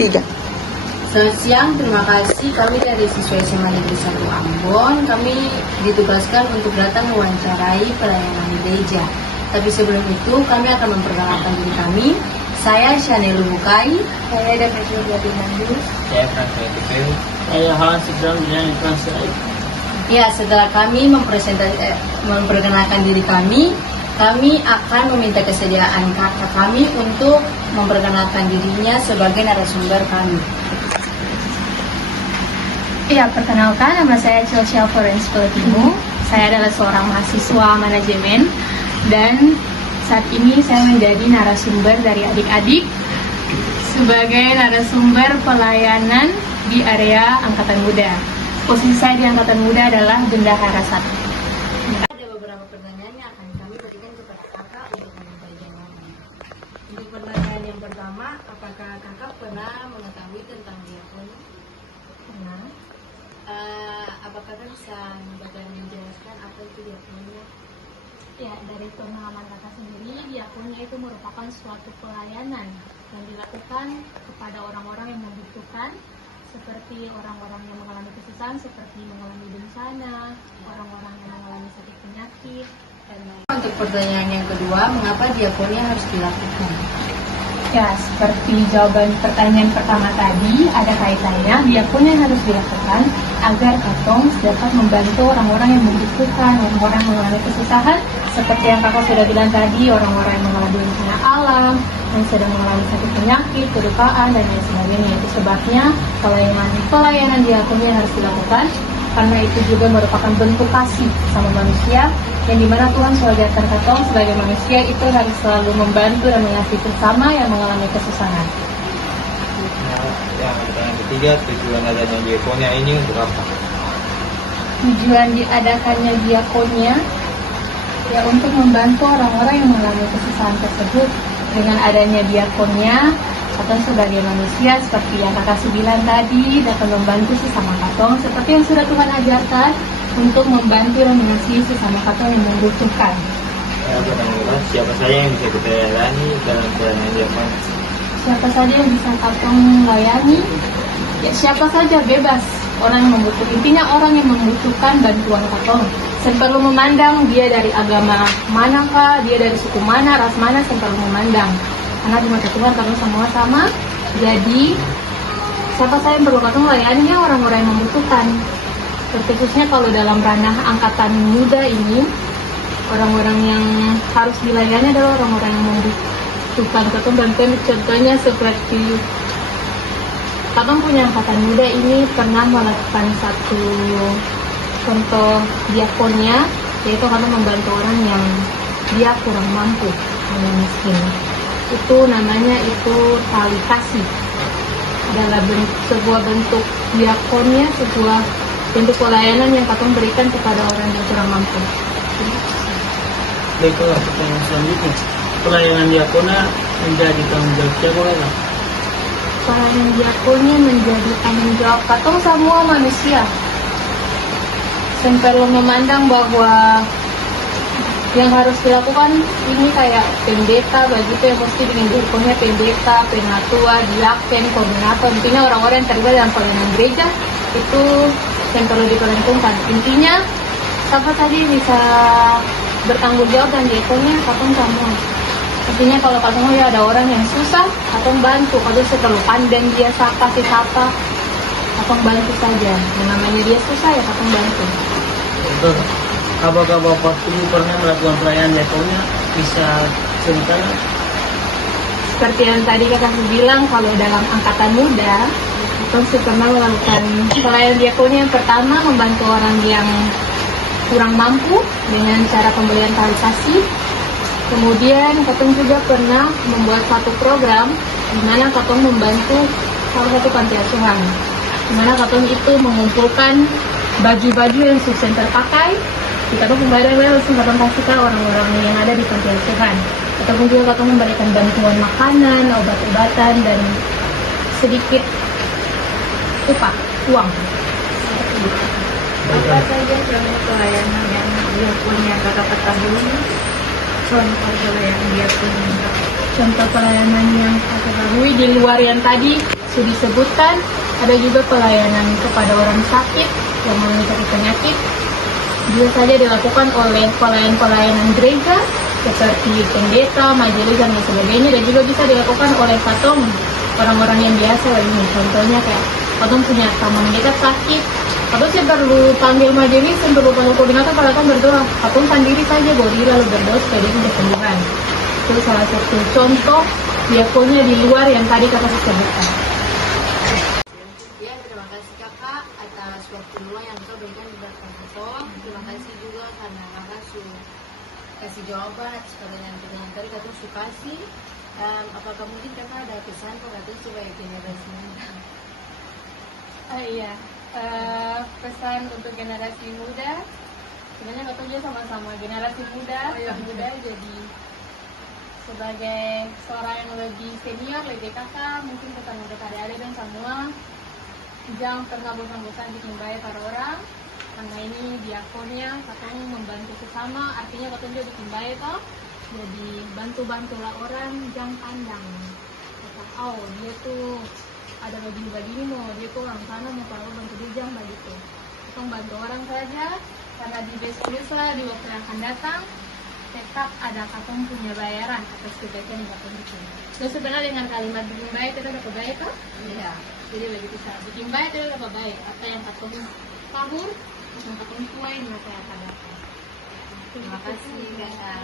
3. Selamat siang, terima kasih. Kami dari siswa SMA Negeri 1 Ambon. Kami ditugaskan untuk datang mewawancarai pelayanan gereja. Tapi sebelum itu, kami akan memperkenalkan diri kami. Saya Shanelu Bukai. Saya David Nurjati Mandus. Saya Francois Tupil. Saya Hans Ibram dan Francois. Ya, setelah kami memperkenalkan diri kami akan meminta kesediaan kakak kami untuk memperkenalkan dirinya sebagai narasumber kami. Ya, perkenalkan, nama saya Chelsea Florence Peletimu. Saya adalah seorang mahasiswa manajemen dan saat ini saya menjadi narasumber dari adik-adik sebagai narasumber pelayanan di area Angkatan Muda. Posisi saya di Angkatan Muda adalah bendahara 1. Ada beberapa pertanyaan yang akan kami berikan kepada kakak untuk meminta jawabannya. Untuk pertanyaan yang pertama, apakah kakak pernah mengetahui tentang diakon? Pernah. Apakah kakak bisa menjelaskan apa itu diakonnya? Ya, dari pengalaman kakak sendiri, diakonnya itu merupakan suatu pelayanan yang dilakukan kepada orang-orang yang membutuhkan, seperti orang-orang yang mengalami kesusahan, seperti mengalami bencana, orang-orang yang mengalami sakit penyakit, dan lain. Untuk pertanyaan yang kedua, mengapa diakonnya harus dilakukan? Ya, seperti jawaban pertanyaan pertama tadi, ada kaitannya diakonnya harus dilakukan agar katong dapat membantu orang-orang yang membutuhkan, orang-orang yang mengalami kesusahan, seperti yang kakak sudah bilang tadi, orang-orang yang mengalami bencana alam, yang sedang mengalami sakit penyakit, kelupaan, dan lain sebagainya. Itu sebabnya pelayanan diakonnya harus dilakukan, karena itu juga merupakan bentuk kasih sama manusia, yang dimana Tuhan selalu ajarkan katong sebagai manusia itu harus selalu membantu dan mengasihi sesama yang mengalami kesusahan. Yang pertanyaan ketiga, tujuan adanya diakonia ini untuk apa? Tujuan diadakannya diakonnya ya untuk membantu orang-orang yang mengalami kesusahan tersebut. Dengan adanya diakonnya, katong sebagai manusia seperti yang kakak bilang tadi dapat membantu sesama katong seperti yang sudah Tuhan ajarkan untuk membantu dan mengasihi sesama katong yang membutuhkan. Pertanyaan kedua, siapa saja yang bisa kita layani dalam pelayanan diakon? Siapa saja yang bisa katong layani? Ya, siapa saja, bebas. Orang yang membutuhkan, intinya orang yang membutuhkan bantuan katong. Saya perlu memandang dia dari agama manakah, dia dari suku mana, ras mana, saya perlu memandang. Karena di mata Tuhan kami semua sama. Jadi siapa saja yang perlu katong layani? Orang-orang yang membutuhkan. Khususnya kalau dalam ranah angkatan muda ini, orang-orang yang harus dilayani adalah orang-orang yang membutuhkan katong bantuan. Contohnya seperti katong punya angkatan muda ini pernah melakukan satu contoh diakonnya, yaitu katong membantu orang yang dia kurang mampu, yang miskin. Itu namanya tali kasih. Adalah sebuah bentuk diakonnya, sebuah bentuk pelayanan yang katong berikan kepada orang yang kurang mampu. Baiklah, pertanyaan selanjutnya. Pelayanan diakona menjadi tanggung jawab siapa kan? Pelayanan diakonnya menjadi tanggung jawab katong semua manusia. Saya perlu memandang bahwa yang harus dilakukan ini kayak pendeta, begitu yang mesti dengan diakonnya pendeta, penatua, diaken, koordinator, intinya orang-orang yang terlibat dalam pelayanan gereja itu yang perlu diperhitungkan. Intinya siapa tadi bisa bertanggung jawab dan diakonnya katong semua. Intinya kalau katong ya ada orang yang susah, katong bantu. Kalau perlu pandang dia sapa, katong bantu saja. Yang namanya dia susah ya katong bantu. Betul. Apakah Bapak dulu pernah melakukan pelayanan diakonnya? Bisa ceritakan? Seperti yang tadi kakak bilang, kalau dalam angkatan muda kita pernah melakukan pelayanan diakonnya. Yang pertama membantu orang yang kurang mampu dengan cara pembelian tali kasih. Kemudian katong juga pernah membuat satu program di mana katong membantu salah satu panti asuhan, di mana katong itu mengumpulkan baju-baju yang susah terpakai. Kita tuh kembali langsung katong kasih ke orang-orang yang ada di panti asuhan. Ataupun juga katong memberikan bantuan makanan, obat-obatan, dan sedikit upah, uang. Apa saja contoh pelayanan yang dia punya kakak ketahui? Contoh pelayanan dia punya. Contoh pelayanan yang kakak ketahui di luar yang tadi sudah disebutkan, ada juga pelayanan kepada orang sakit yang memiliki penyakit. Bisa saja dilakukan oleh pelayan-pelayanan gereja seperti pendeta, majelis dan lain sebagainya, dan juga bisa dilakukan oleh katong orang-orang yang biasa lainnya. Contohnya kayak katong punya tamu dekat sakit, katong sih perlu panggil majelis, perlu panggil koordinator kalau katong berdoa. Katong sendiri saja bodi lalu berdoa supaya dia bisa sembuhan. Itu salah satu contoh diakonnya di luar yang tadi kakak sebutkan. Ya, terima kasih kakak atas waktu luang yang kau berikan di belakang kita. Terima kasih juga karena kakak sudah kasih jawaban atas pertanyaan-pertanyaan tadi kakak sudah kasih. Apakah mungkin kakak ada pesan kok kakak supaya generasi muda? Iya, pesan untuk generasi muda. Sebenarnya kakak juga sama-sama generasi muda, jadi sebagai seorang yang lebih senior, lebih kakak, mungkin pesan untuk adik-adik dan semua, jangan pernah bosan-bosan bikin baik pada orang, karena ini diakonnya, kakak membantu sesama, artinya kakak juga bikin baik toh. Jadi bantu-bantulah orang, jangan pandang. Kata, oh dia tuh ada begini-begini mau, dia tuh orang sana mau kalau bantu dia, jangan begitu. Kita bantu orang saja, karena di besok-besok di waktu yang akan datang, tetap ada katong punya bayaran atas kebaikan yang katong bikin. Dan sebenarnya dengan kalimat bikin baik kita dapat baik kan? Iya. Jadi begitu saja. Bikin baik kita dapat baik. Apa yang katong tabur, yang katong tuai, maka yang akan datang. Terima kasih kakak.